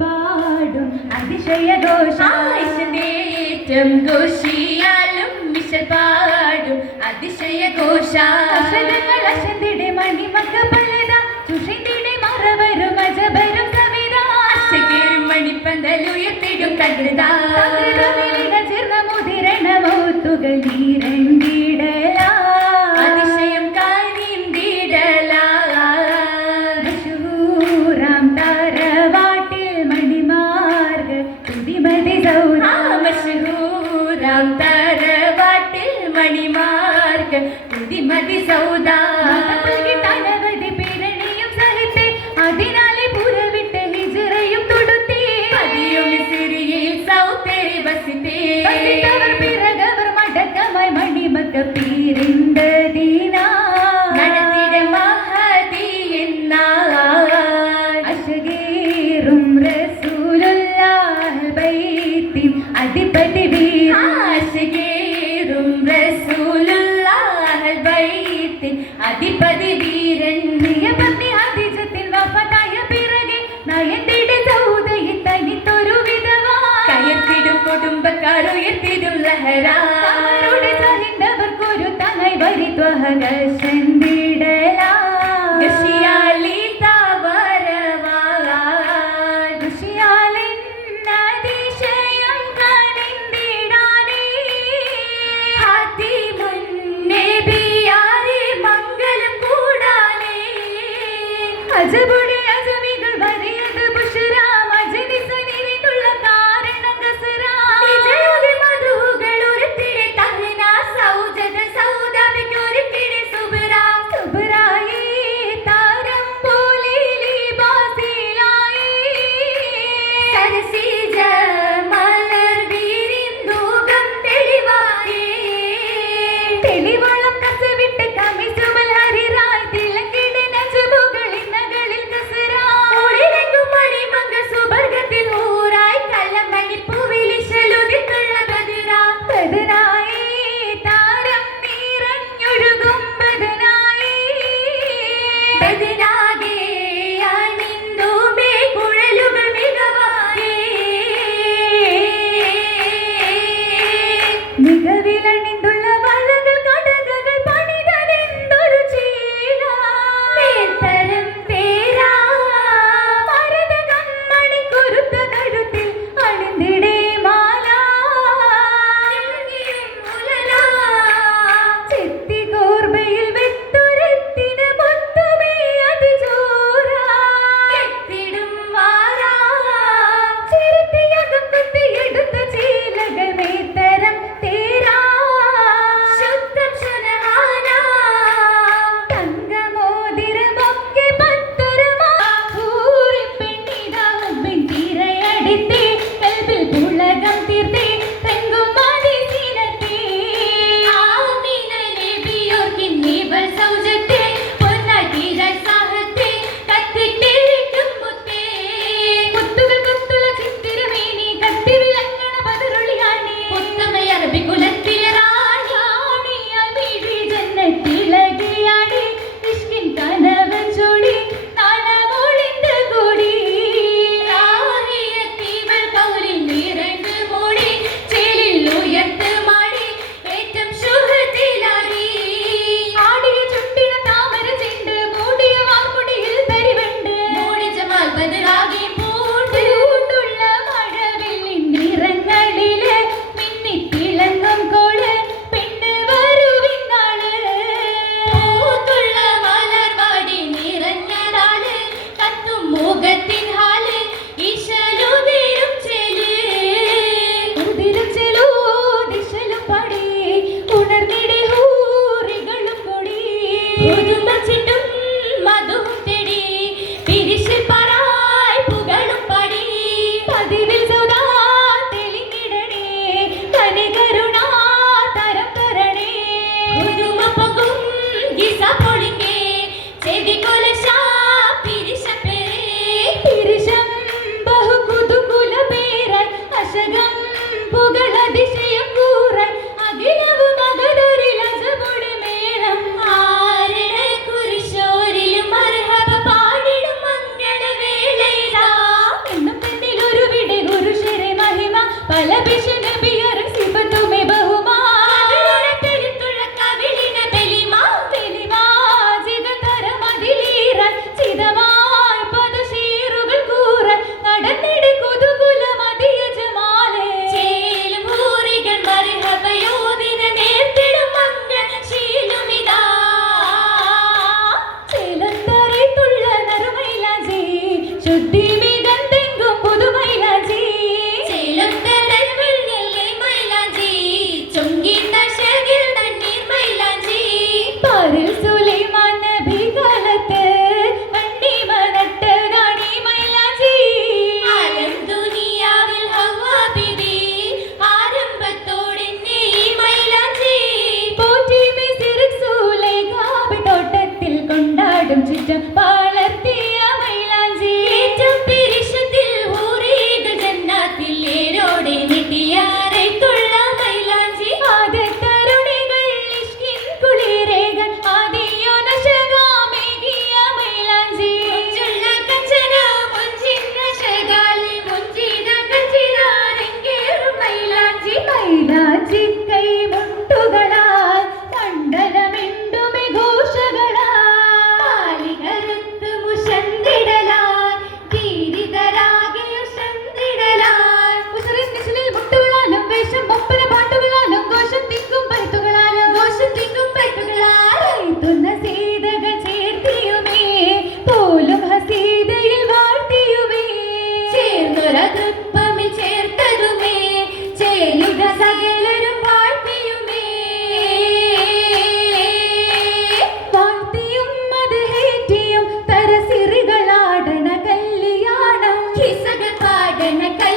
പാടും അതിശയ ഘോഷേറ്റം ഘോഷിയാലും മിഷൽ പാടും അതിശയ ഘോഷങ്ങൾ അശന്തിടെ മണിമക്ക പലത ചുഷിന്തിടെ മറവരും അജബരും സവിത മണിപ്പന്തലുയർത്തിടും കകൃതാ ചേർന്ന മുതിരണ മൗത്തുകൾ നീരണ്ടിടല അതിശയം കാരിന്തിടല മഷൂറാം താരവാട്ടിൽ മണിമാർഗ തുതിമതി സൗദ മഷൂറാം താരവാട്ടിൽ മണിമാർഗ തുതിമതി സൗദ അനവധി പിരണിയും സഹിത്തെ അതിനാലെ പുറവിട്ട് ഹിജറയും തൊടുത്തേ അതിയും സിറിയിൽ സൗത്തേ വസിത്തേ പിറകവർ മടക്കമായി മണിമക്ക പീരിന്തദീന നടത്തിട മഹദി എന്നാൾ അശഗീറും റസൂലുള്ളാഹ് ബൈത്തിൻ അധിപതി വീര അശഗീറും റസൂലുള്ളാഹ് ബൈത്തിൻ അധിപതി വീരൻ നിയപതി അതിജത്തിൽ വഫതായ പിറകെ നയന്തിട സൗദയിൽ തനിത്തൊരു വിധവ കയർത്തിടും കുടുംബക്കാർ ഉയർത്തിടും ലഹരാരുടെ സഹിതവർക്കൊരു തനായി വരിത്വഹകൾ ചെന്തിടലാ ഗശിയാലി താവരവാൻ ഗശിയാലിന്നതിശയം കണിന്തിടാനേ ഹാത്തിമുൻ നബിയാരെ മംഗളം കൂടാനേ അജബുടെ അജമികൾ വരിയത് മകനെ കൈ